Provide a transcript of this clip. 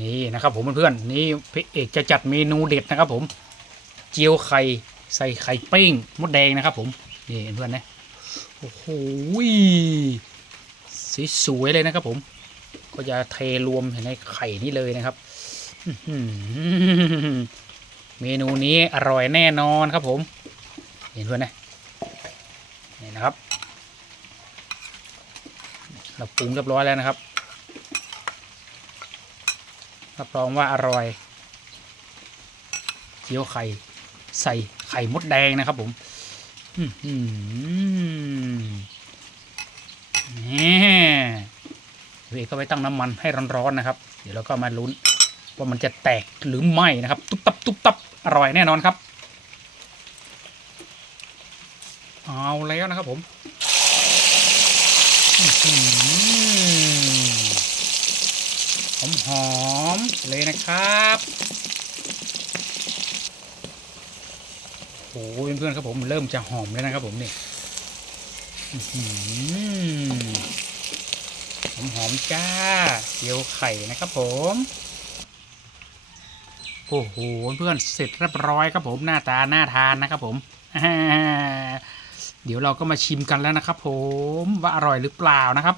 นี่นะครับผมเพื่อนๆนี่พระเอกจะจัดเมนูเด็ดนะครับผม เจียวไข่ใส่ไข่ปิ้งมดแดงนะครับผมนี่เพื่อนๆนะโอ้โหสีสวยเลยนะครับผม ก็จะเทรวมในไข่นี้เลยนะครับเมนูนี้อร่อยแน่นอนครับผม เห็นเพื่อนนะนี่นะครับ เราปรุงเรียบร้อยแล้วนะครับ รับรองว่าอร่อยเจียวไข่ใส่ไข่มดแดงนะครับผมอื้อหือนี่เวก็ไปตั้งน้ำมันให้ร้อนๆนะครับ เดี๋ยวเราก็มาลุ้นว่ามันจะแตกหรือไม่นะครับ ตุ๊บตับตุ๊บตับอร่อยแน่นอนครับ เอาแล้วนะครับผมอื้อหือหอม เลยนะครับโอ้ยเพื่อนๆครับผมเริ่มจะหอมแล้วนะครับผมนี่อื้อหือหอมจ้าเจียวไข่นะครับผมโอ้โหเพื่อนเสร็จเรียบร้อยครับผมหน้าตาน่าทานนะครับผมเดี๋ยวเราก็มาชิมกันแล้วนะครับผมว่าอร่อยหรือเปล่านะครับ